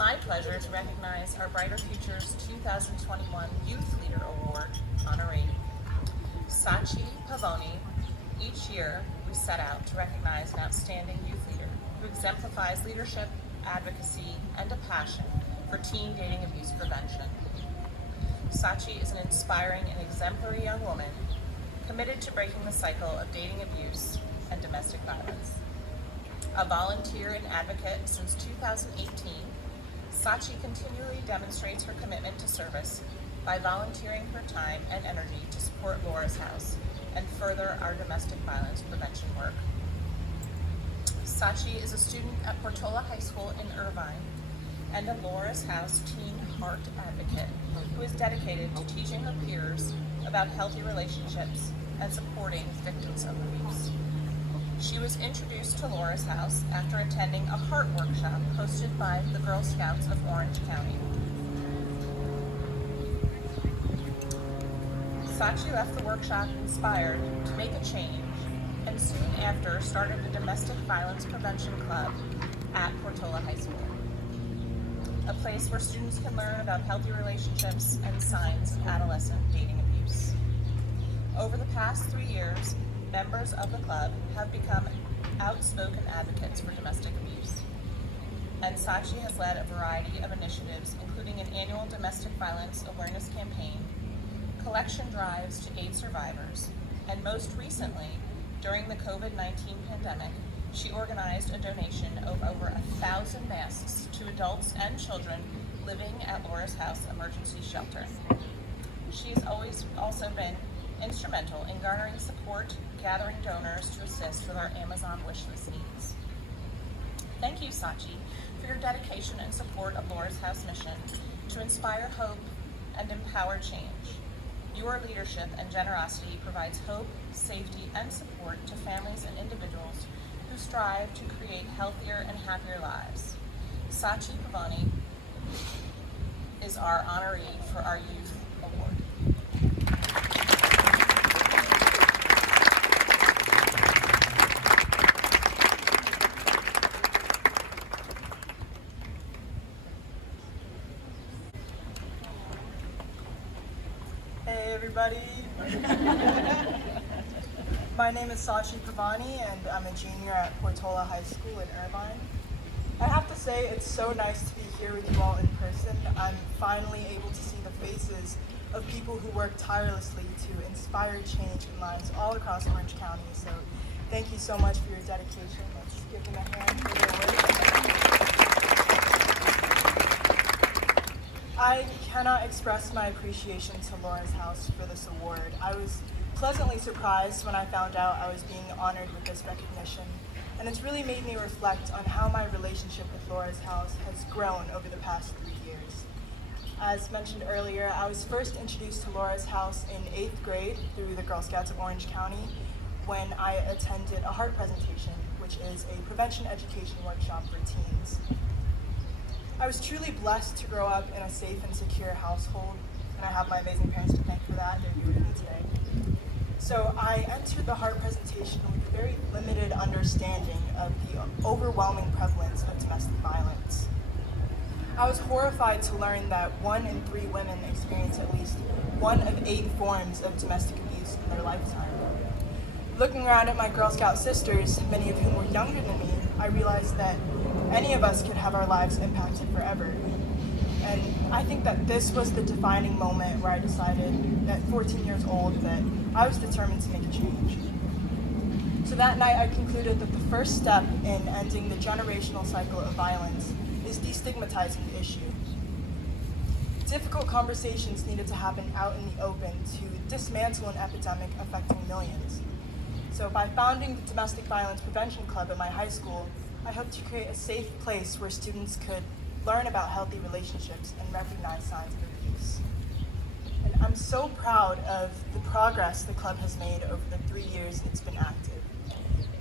my pleasure to recognize our Brighter Futures 2021 Youth Leader Award honoree, Sachi Pavoni. Each year, we set out to recognize an outstanding youth leader who exemplifies leadership, advocacy, and a passion for teen dating abuse prevention. Sachi is an inspiring and exemplary young woman committed to breaking the cycle of dating abuse and domestic violence. A volunteer and advocate since 2018, Sachi continually demonstrates her commitment to service by volunteering her time and energy to support Laura's House and further our domestic violence prevention work. Sachi is a student at Portola High School in Irvine and a Laura's House Teen Heart advocate who is dedicated to teaching her peers about healthy relationships and supporting victims of abuse. She was introduced to Laura's House after attending a heart workshop hosted by the Girl Scouts of Orange County. Sachi left the workshop inspired to make a change and soon after started a domestic violence prevention club at Portola High School, a place where students can learn about healthy relationships and signs of adolescent dating abuse. Over the past 3 years, members of the club have become outspoken advocates for domestic abuse. And Sachi has led a variety of initiatives, including an annual domestic violence awareness campaign, collection drives to aid survivors, and most recently, during the COVID-19 pandemic, she organized a donation of over 1,000 masks to adults and children living at Laura's House Emergency Shelter. She's always also been instrumental in garnering support, gathering donors to assist with our Amazon wishlist needs. Thank you, Sachi, for your dedication and support of Laura's House mission to inspire hope and empower change. Your leadership and generosity provides hope, safety, and support to families and individuals who strive to create healthier and happier lives. Sachi Pavoni is our honoree for our Youth Award. Hey everybody! My name is Sachi Pavani and I'm a junior at Portola High School in Irvine. I have to say it's so nice to be here with you all in person. I'm finally able to see the faces of people who work tirelessly to inspire change in lives all across Orange County. So thank you so much for your dedication. Let's give them a hand for their work. I cannot express my appreciation to Laura's House for this award. I was pleasantly surprised when I found out I was being honored with this recognition, and it's really made me reflect on how my relationship with Laura's House has grown over the past 3 years. As mentioned earlier, I was first introduced to Laura's House in 8th grade through the Girl Scouts of Orange County when I attended a heart presentation, which is a prevention education workshop for teens. I was truly blessed to grow up in a safe and secure household, and I have my amazing parents to thank for that. They're here with me today. So I entered the heart presentation with a very limited understanding of the overwhelming prevalence of domestic violence. I was horrified to learn that 1 in 3 women experience at least one of 8 forms of domestic abuse in their lifetime. Looking around at my Girl Scout sisters, many of whom were younger than me, I realized that any of us could have our lives impacted forever. And I think that this was the defining moment where I decided at 14 years old that I was determined to make a change. So that night I concluded that the first step in ending the generational cycle of violence is destigmatizing the issue. Difficult conversations needed to happen out in the open to dismantle an epidemic affecting millions. So by founding the Domestic Violence Prevention Club at my high school, I hope to create a safe place where students could learn about healthy relationships and recognize signs of abuse. And I'm so proud of the progress the club has made over the 3 years it's been active.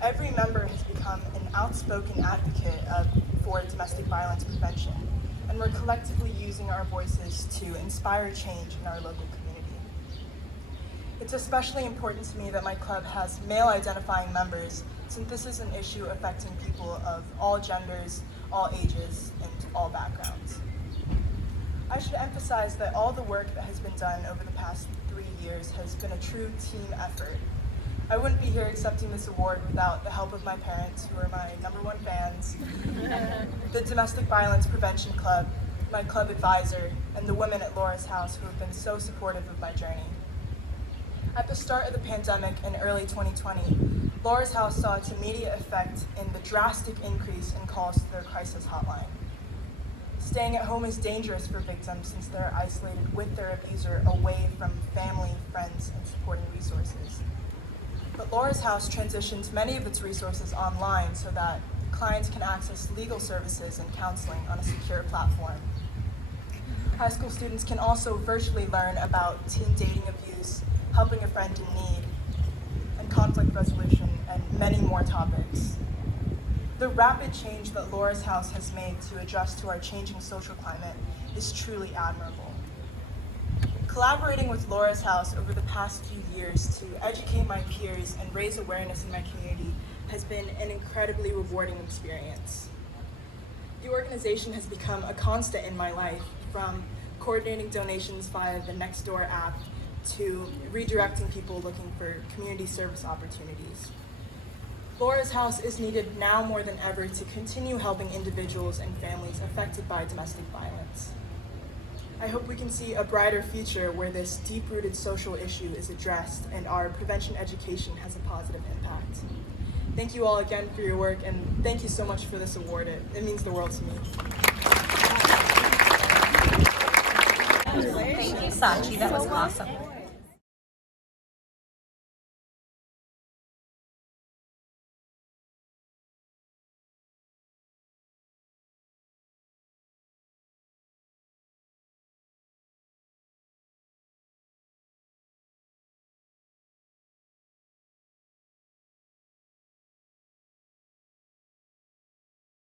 Every member has become an outspoken advocate for domestic violence prevention, and we're collectively using our voices to inspire change in our local community. It's especially important to me that my club has male-identifying members since this is an issue affecting people of all genders, all ages, and all backgrounds. I should emphasize that all the work that has been done over the past 3 years has been a true team effort. I wouldn't be here accepting this award without the help of my parents, who are my #1 fans, the Domestic Violence Prevention Club, my club advisor, and the women at Laura's House who have been so supportive of my journey. At the start of the pandemic in early 2020, Laura's House saw its immediate effect in the drastic increase in calls to their crisis hotline. Staying at home is dangerous for victims since they're isolated with their abuser away from family, friends, and supporting resources. But Laura's House transitioned many of its resources online so that clients can access legal services and counseling on a secure platform. High school students can also virtually learn about teen dating abuse, helping a friend in need, and conflict resolution, and many more topics. The rapid change that Laura's House has made to adjust to our changing social climate is truly admirable. Collaborating with Laura's House over the past few years to educate my peers and raise awareness in my community has been an incredibly rewarding experience. The organization has become a constant in my life, from coordinating donations via the Nextdoor app to redirecting people looking for community service opportunities. Laura's House is needed now more than ever to continue helping individuals and families affected by domestic violence. I hope we can see a brighter future where this deep-rooted social issue is addressed and our prevention education has a positive impact. Thank you all again for your work, and thank you so much for this award. It means the world to me. Thank you, Sachi. That was awesome.